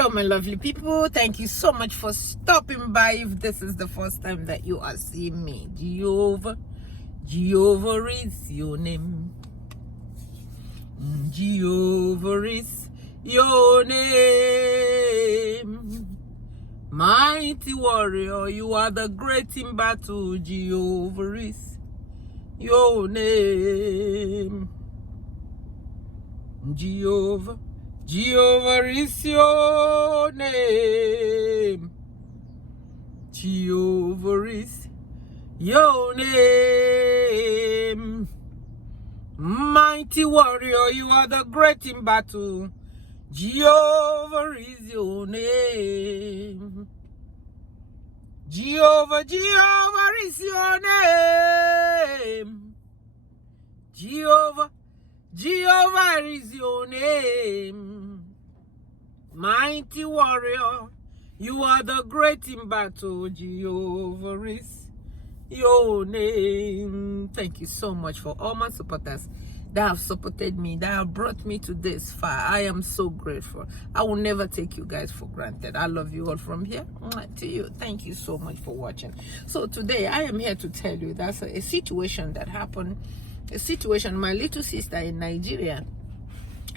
Hello, my lovely people. Thank you so much for stopping by. If this is the first time that you are seeing me, Jehovah is your name. Jehovah is your name. Mighty warrior, you are the great in battle. Jehovah is your name. Jehovah is your name. Jehovah is your name. Mighty warrior, you are the great in battle. Jehovah is your name. Jehovah is your name. Jehovah is your name. Mighty warrior, you are the great in battle. Jehovah is your name. Thank you so much for all my supporters that have supported me, that have brought me to this far. I am so grateful. I will never take you guys for granted. I love you all from here to you. Thank you so much for watching. So today I am here to tell you that's a situation that happened. A situation, my little sister in Nigeria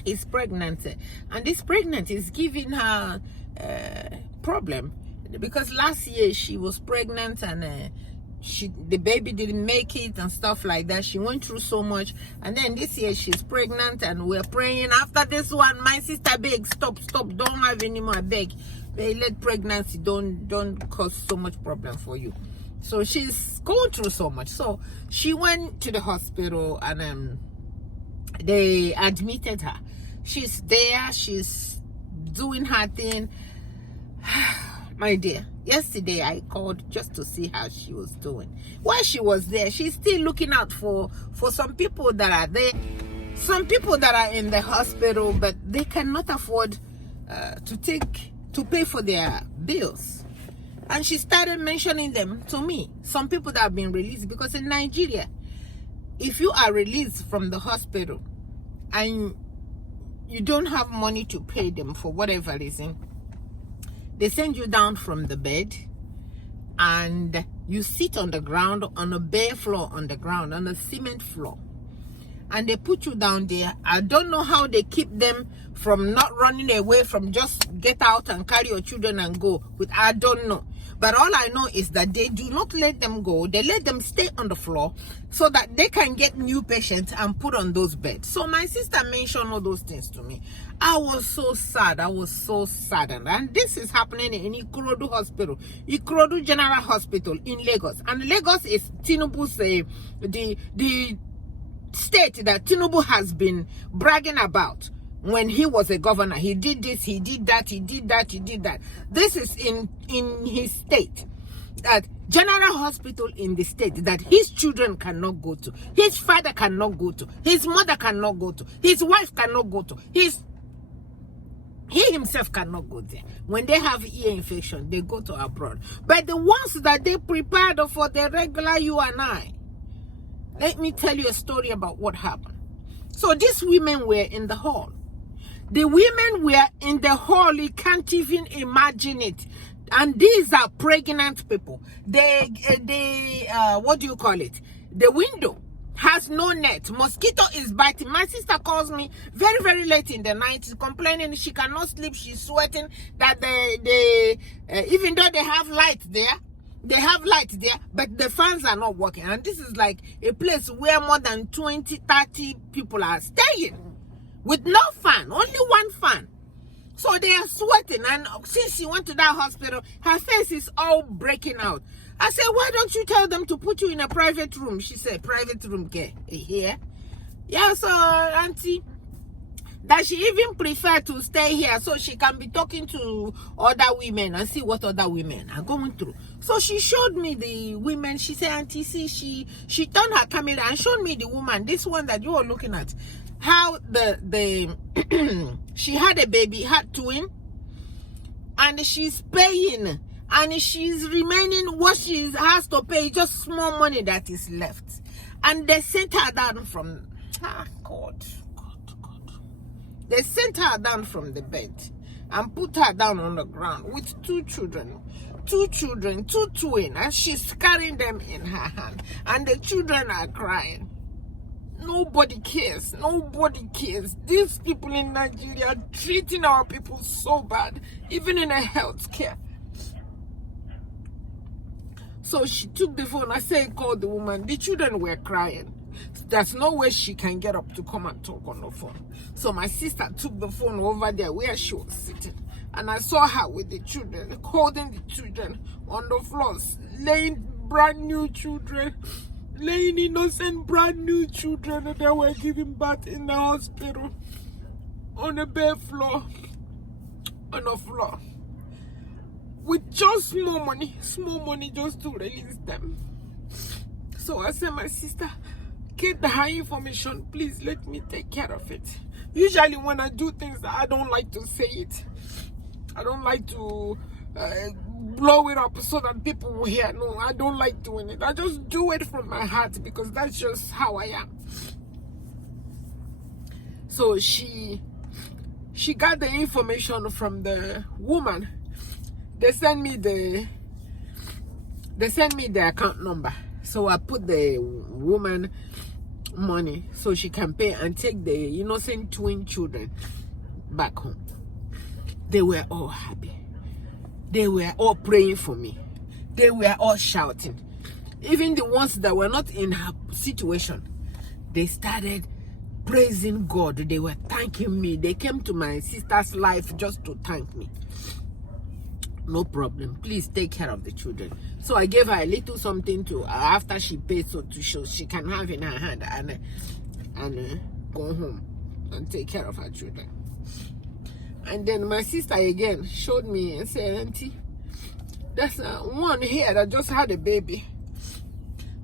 is pregnant, and this pregnant is giving her problem because last year she was pregnant and the baby didn't make it and stuff like that. She went through so much, and then this year she's pregnant, and we're praying after this one. My sister begs, stop, don't have any more. Beg, let pregnancy don't cause so much problem for you. So she's going through so much. So she went to the hospital and they admitted her. She's there. She's doing her thing. My dear, yesterday I called just to see how she was doing. While she was there, she's still looking out for some people that are there. Some people that are in the hospital, but they cannot afford to pay for their bills. And she started mentioning them to me. Some people that have been released, because in Nigeria, if you are released from the hospital and you don't have money to pay them for whatever reason, they send you down from the bed and you sit on the ground, on a bare floor on the ground, on a cement floor. And they put you down there. I don't know how they keep them from not running away, from just get out and carry your children and go. I don't know. But all I know is that they do not let them go. They let them stay on the floor so that they can get new patients and put on those beds. So my sister mentioned all those things to me. I was so sad. I was so saddened. And this is happening in Ikorodu Hospital, Ikorodu General Hospital in Lagos. And Lagos is Tinubu's, the state that Tinubu has been bragging about. When he was a governor, he did this, he did that, he did that, he did that. This is in his state. That general hospital in the state that his children cannot go to, his father cannot go to, his mother cannot go to, his wife cannot go to, he himself cannot go there. When they have ear infection, they go to abroad. But the ones that they prepared for the regular you and I, let me tell you a story about what happened. So these women were in the hall. The women were in the hall. You can't even imagine it. And these are pregnant people. What do you call it? The window has no net. Mosquito is biting. My sister calls me very, very late in the night, complaining she cannot sleep. She's sweating. That even though they have light there, but the fans are not working. And this is like a place where more than 20, 30 people are staying with no fan, only one fan. So they are sweating. And since she went to that hospital, her face is all breaking out. I said, why don't you tell them to put you in a private room? She said, private room, here? Yeah, so auntie, that she even preferred to stay here so she can be talking to other women and see what other women are going through. So she showed me the women. She said, auntie, see, she turned her camera and showed me the woman, this one that you are looking at, how she had a baby, had twin, and she's paying, and she's remaining what she has to pay, just small money that is left. And they sent her down from, God. They sent her down from the bed. and put her down on the ground with two children, two twins, and she's carrying them in her hand, and the children are crying. Nobody cares. Nobody cares. These people in Nigeria are treating our people so bad, even in a health care. So she took the phone. I said, call the woman. The children were crying. There's no way she can get up to come and talk on the phone. So my sister took the phone over there where she was sitting. And I saw her with the children, holding the children on the floors, laying brand new children, laying innocent brand new children that they were giving birth in the hospital on the bare floor, on the floor, with just small money just to release them. So I said, my sister, get the high information, please let me take care of it. Usually when I do things, I don't like to say it. I don't like to blow it up so that people will hear. No, I don't like doing it. I just do it from my heart because that's just how I am. So she got the information from the woman. They sent me the account number. So I put the woman money so she can pay and take the innocent twin children back home. They were all happy. They were all praying for me. They were all shouting. Even the ones that were not in her situation, they started praising God. They were thanking me. They came to my sister's life just to thank me. No problem. Please take care of the children. So I gave her a little something to after she paid, so to show she can have in her hand and go home and take care of her children. And then my sister again showed me and said, Auntie, there's one here that just had a baby.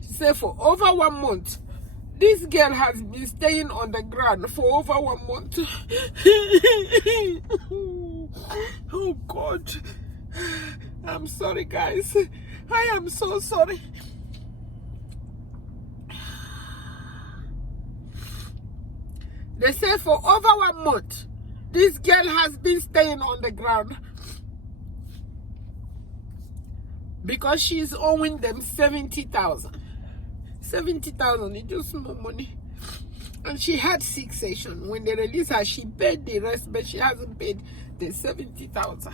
She said for over 1 month, this girl has been staying on the ground for over 1 month. Oh God. I'm sorry, guys. I am so sorry. They say for over 1 month, this girl has been staying on the ground because she's owing them 70,000. 70,000 is just no money. And she had 6 sessions. When they released her, she paid the rest, but she hasn't paid the 70,000.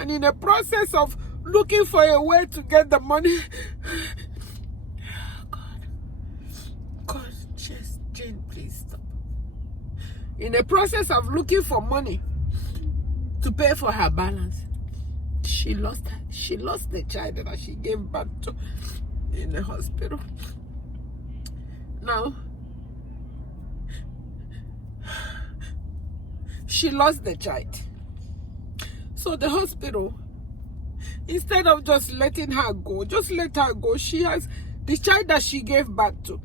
And in the process of looking for a way to get the money, God, just Jane, please stop. In the process of looking for money to pay for her balance, she lost the child that she gave birth to in the hospital. Now, she lost the child. So the hospital, instead of just letting her go, just let her go. She has, the child that she gave birth to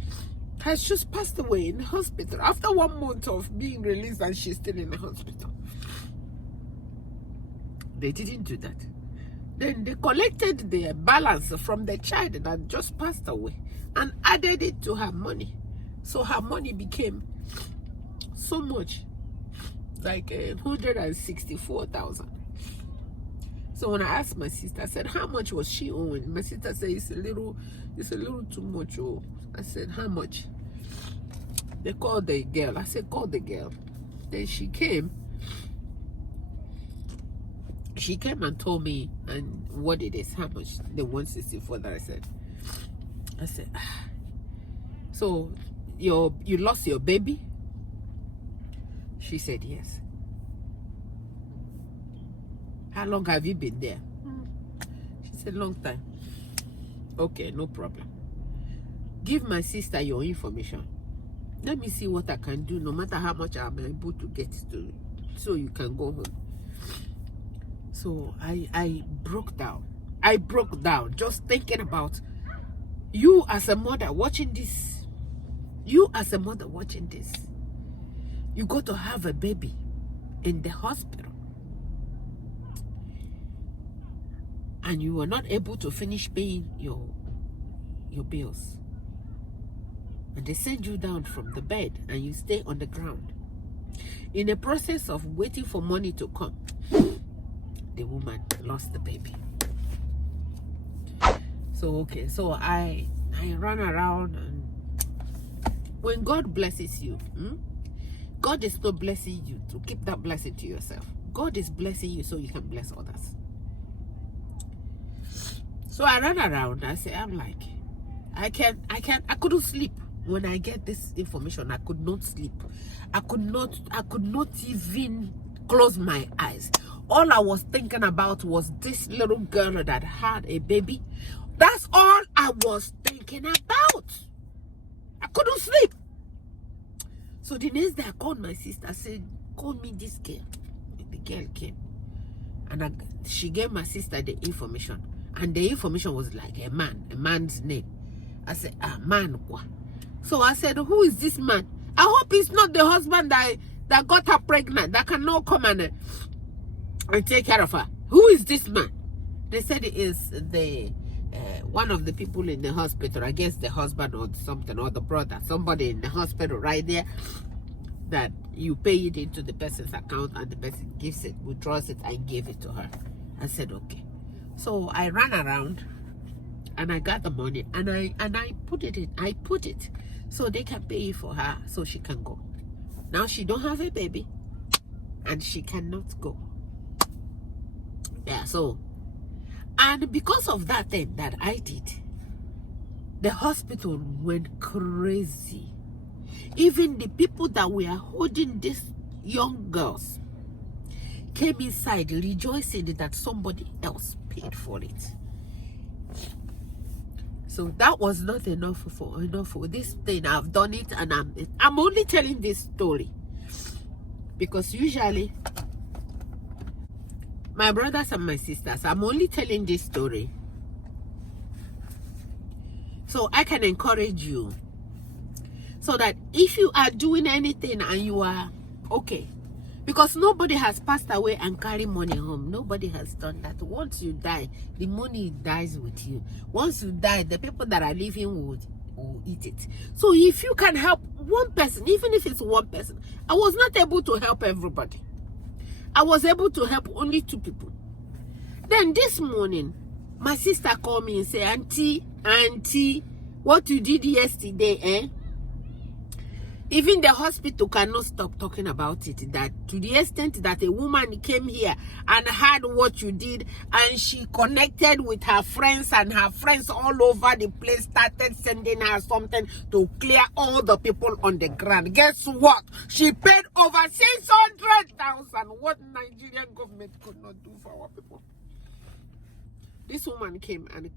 has just passed away in the hospital after 1 month of being released, and she's still in the hospital. They didn't do that. Then they collected the balance from the child that just passed away and added it to her money. So her money became so much, like 164,000. So when I asked my sister, I said, how much was she owing? My sister said, it's a little too much. Oh. I said, how much? They called the girl. I said, call the girl. Then she came. She came and told me and what it is, how much, the 164 that I said. So you lost your baby? She said, yes. How long have you been there? She said, long time. Okay, no problem. Give my sister your information. Let me see what I can do, no matter how much I'm able to get to, so you can go home. So I broke down. I broke down just thinking about you as a mother watching this. You as a mother watching this. You got to have a baby in the hospital. And you were not able to finish paying your bills. And they send you down from the bed and you stay on the ground. In the process of waiting for money to come, the woman lost the baby. So so I ran around, and when God blesses you, God is not blessing you to keep that blessing to yourself. God is blessing you so you can bless others. So I ran around. I'm like, I couldn't sleep when I get this information. I could not sleep. I could not even close my eyes. All I was thinking about was this little girl that had a baby. That's all I was thinking about. I couldn't sleep. So the next day I called my sister. I said, call me this girl. The girl came. And she gave my sister the information. And the information was like a man's name. I said, man. So I said, who is this man? I hope it's not the husband that got her pregnant, that cannot come and take care of her. Who is this man? They said it is the one of the people in the hospital. I guess the husband or something, or the brother, somebody in the hospital right there, that you pay it into the person's account and the person gives it, withdraws it and gave it to her. I said, okay. So I ran around and I got the money and I put it in. I put it so they can pay for her so she can go. Now she don't have a baby and she cannot go. Yeah, so, and because of that thing that I did, the hospital went crazy. Even the people that were holding these young girls came inside rejoicing that somebody else paid for it. So that was not enough for this thing. I've done it, and I'm only telling this story because usually my brothers and my sisters, I'm only telling this story so I can encourage you, so that if you are doing anything and you are okay, because nobody has passed away and carry money home. Nobody has done that. Once you die, the money dies with you. Once you die, the people that are living will eat it. So if you can help one person, even if it's one person, I was not able to help everybody. I was able to help only 2 people. Then this morning, my sister called me and said, Auntie, what you did yesterday, Even the hospital cannot stop talking about it. That to the extent that a woman came here and heard what you did, and she connected with her friends, and her friends all over the place started sending her something to clear all the people on the ground. Guess what? She paid over 600,000. What Nigerian government could not do for our people. This woman came and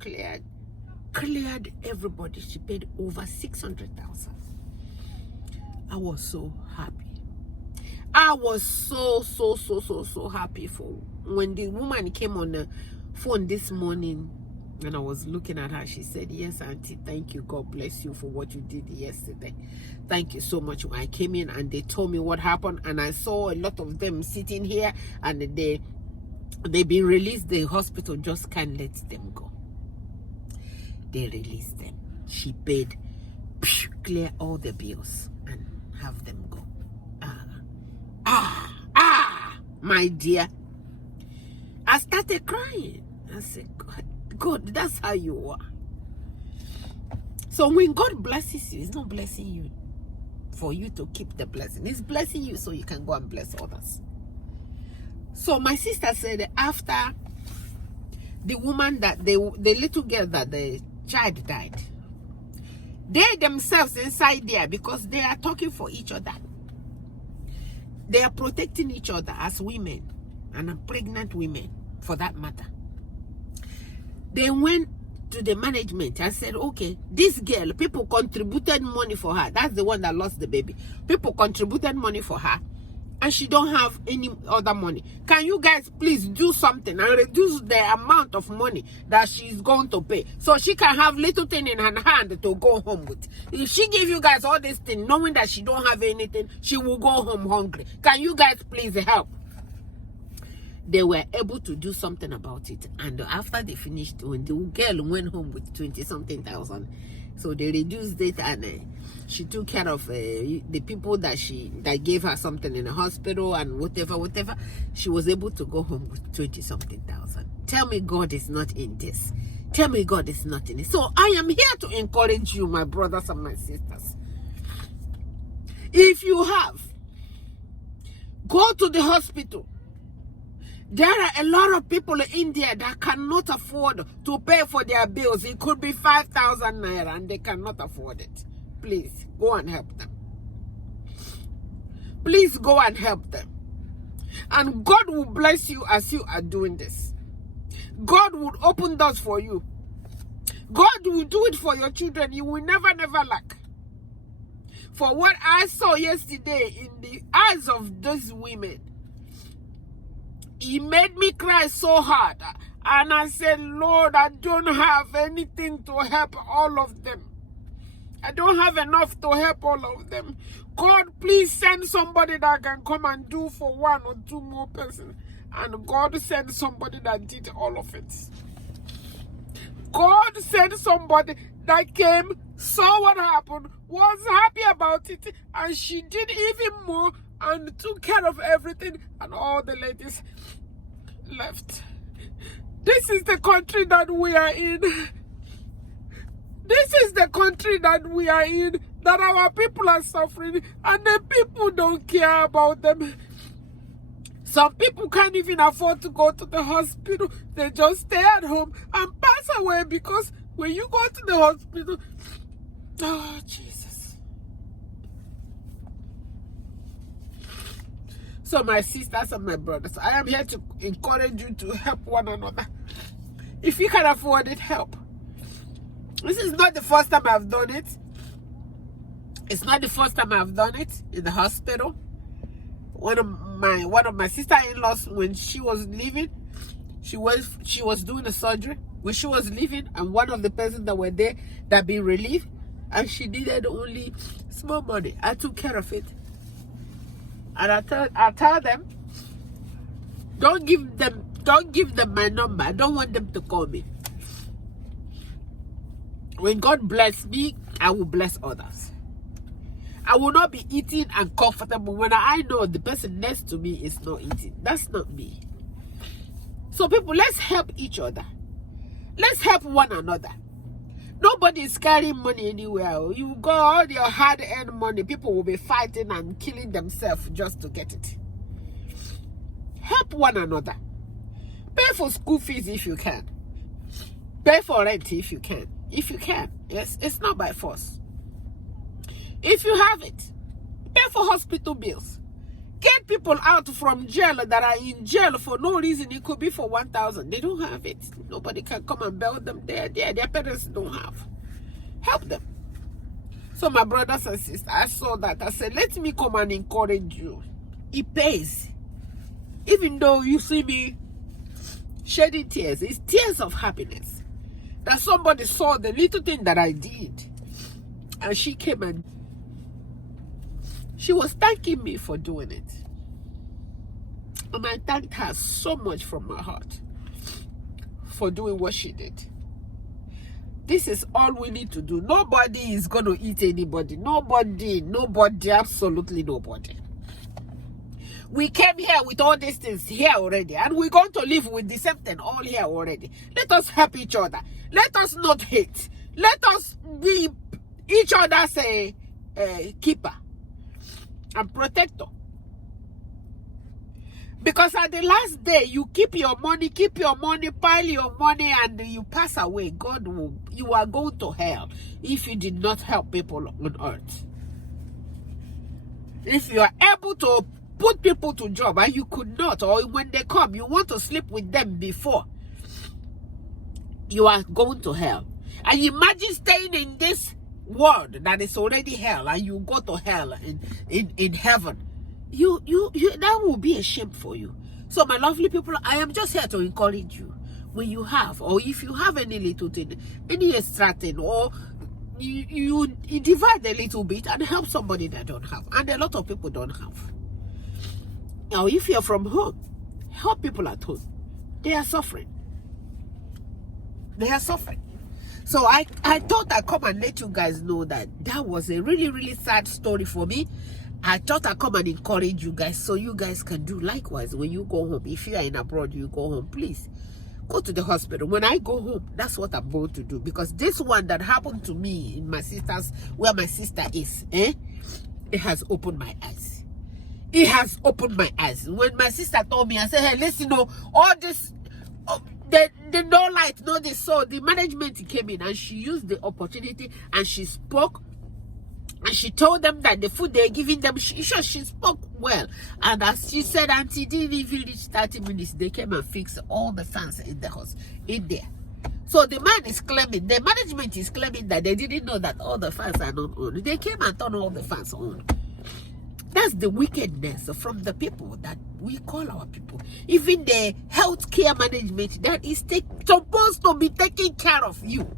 cleared everybody. She paid over 600,000. I was so happy. I was so happy for when the woman came on the phone this morning and I was looking at her. She said, yes, Auntie, thank you. God bless you for what you did yesterday. Thank you so much. I came in and they told me what happened, and I saw a lot of them sitting here, and they've been released. The hospital just can't let them go. They released them. She paid, clear all the bills and have them go. My dear. I started crying. I said, God, that's how you are. So when God blesses you, He's not blessing you for you to keep the blessing. He's blessing you so you can go and bless others. So my sister said after the woman that the little girl that the child died, they themselves inside there, because they are talking for each other, they are protecting each other as women, and pregnant women for that matter. They went to the management and said, okay, this girl, people contributed money for her. That's the one that lost the baby. People contributed money for her, and she don't have any other money. Can you guys please do something and reduce the amount of money that she's going to pay, so she can have little thing in her hand to go home with? If she give you guys all this thing knowing that she don't have anything, she will go home hungry. Can you guys please help? They were able to do something about it, and after they finished, when the girl went home with 20-something thousand, So they reduced it, and she took care of the people that gave her something in the hospital and whatever. She was able to go home with 20-something thousand. Tell me God is not in this. Tell me God is not in it. So I am here to encourage you, my brothers and my sisters. If you have, go to the hospital. There are a lot of people in India that cannot afford to pay for their bills. It could be 5,000 naira and they cannot afford it. Please, go and help them. Please go and help them. And God will bless you as you are doing this. God will open doors for you. God will do it for your children. You will never lack. For what I saw yesterday in the eyes of those women, it made me cry so hard. And I said, Lord, I don't have anything to help all of them. I don't have enough to help all of them. God, please send somebody that can come and do for one or two more persons. And God sent somebody that did all of it. God sent somebody that came, saw what happened, was happy about it, and she did even more and took care of everything, and all the ladies left. This is the country that we are in. This is the country that we are in, that our people are suffering, and the people don't care about them. Some people can't even afford to go to the hospital. They just stay at home and pass away, because when you go to the hospital, oh, Jesus. So my sisters and my brothers, I am here to encourage you to help one another. If you can afford it, help. This is not the first time I've done it. It's not the first time I've done it in the hospital. One of my sister-in-laws, when she was leaving, she was doing a surgery. When she was leaving, and one of the persons that were there that been relieved, and she needed only small money. I took care of it. And I tell them, don't give them my number. I don't want them to call me. When God bless me, I will bless others. I will not be eating and comfortable when I know the person next to me is not eating. That's not me. So people, let's help each other. Let's help one another. Nobody is carrying money anywhere. You go all your hard-earned money, people will be fighting and killing themselves just to get it. Help one another. Pay for school fees if you can. Pay for rent if you can. If you can. Yes, it's not by force. If you have it, pay for hospital bills. Get people out from jail that are in jail for no reason. It could be for 1,000. They don't have it. Nobody can come and bail them. Their parents don't have. Help them. So my brothers and sisters, I saw that. I said, let me come and encourage you. It pays. Even though you see me shedding tears, it's tears of happiness. That somebody saw the little thing that I did. And she came and she was thanking me for doing it. And I thanked her so much from my heart for doing what she did. This is all we need to do. Nobody is going to eat anybody. Nobody, absolutely nobody. We came here with all these things here already. And we're going to live with the same thing all here already. Let us help each other. Let us not hate. Let us be each other's keeper and protector. Because at the last day, you keep your money, pile your money, and you pass away. You are going to hell if you did not help people on earth. If you are able to put people to job and you could not, or when they come, you want to sleep with them before, you are going to hell. And imagine staying in this world that is already hell, and you go to hell in heaven. You that will be a shame for you. So my lovely people, I am just here to encourage you. When you have, or if you have any little thing, any extra thing, or you divide a little bit and help somebody that don't have, and a lot of people don't have. Now if you're from home, help people at home. They are suffering. So I thought I'd come and let you guys know that was a really, really sad story for me. I thought I'd come and encourage you guys so you guys can do likewise when you go home. If you are in abroad, you go home, please go to the hospital. When I go home, that's what I'm going to do, because this one that happened to me in my sister's, where my sister is, it has opened my eyes. It has opened my eyes. When my sister told me, I said, hey, listen, all this, the no light, no this. So the management came in and she used the opportunity and she spoke. And she told them that the food they're giving them, she spoke well. And as she said, Auntie didn't even reach 30 minutes. They came and fixed all the fans in the house, in there. So the man is claiming, the management is claiming that they didn't know that all the fans are not on. They came and turned all the fans on. That's the wickedness from the people that we call our people. Even the healthcare management that is supposed to be taking care of you.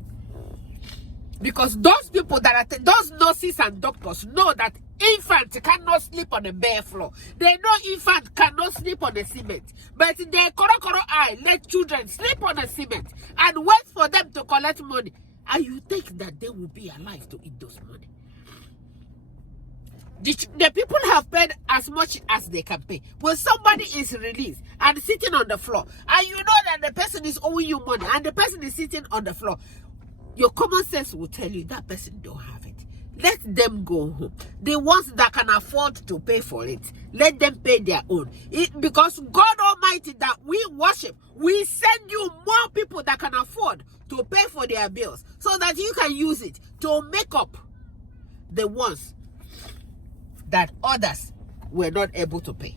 Because those people that are, those nurses and doctors know that infants cannot sleep on a bare floor. They know infants cannot sleep on the cement. But in their koro eye, let children sleep on the cement and wait for them to collect money. And you think that they will be alive to eat those money. The people have paid as much as they can pay. When somebody is released and sitting on the floor, and you know that the person is owing you money, and the person is sitting on the floor, your common sense will tell you that person don't have it. Let them go home. The ones that can afford to pay for it, let them pay their own. Because God Almighty that we worship, we send you more people that can afford to pay for their bills so that you can use it to make up the ones that others were not able to pay.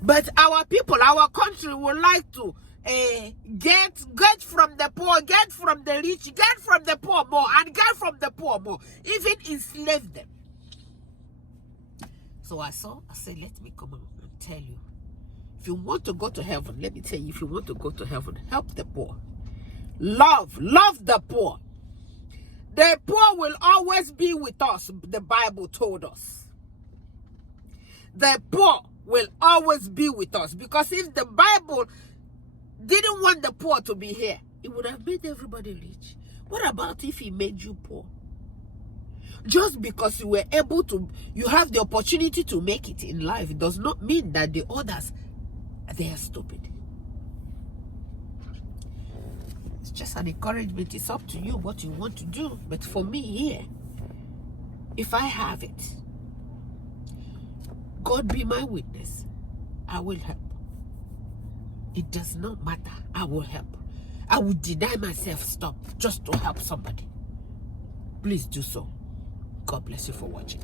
But our people, our country would like to get from the poor, get from the rich, get from the poor more, and get from the poor more, even enslave them. So I said, let me come and tell you, if you want to go to heaven, let me tell you, if you want to go to heaven, help the poor. Love the poor. The poor will always be with us, the Bible told us. The poor will always be with us, because if the Bible didn't want the poor to be here, it would have made everybody rich. What about if he made you poor? Just because you were able to, you have the opportunity to make it in life, it does not mean that the others, they are stupid. It's just an encouragement. It's up to you what you want to do. But for me here, if I have it, God be my witness, I will help. It does not matter. I will help. I will deny myself stuff just to help somebody. Please do so. God bless you for watching.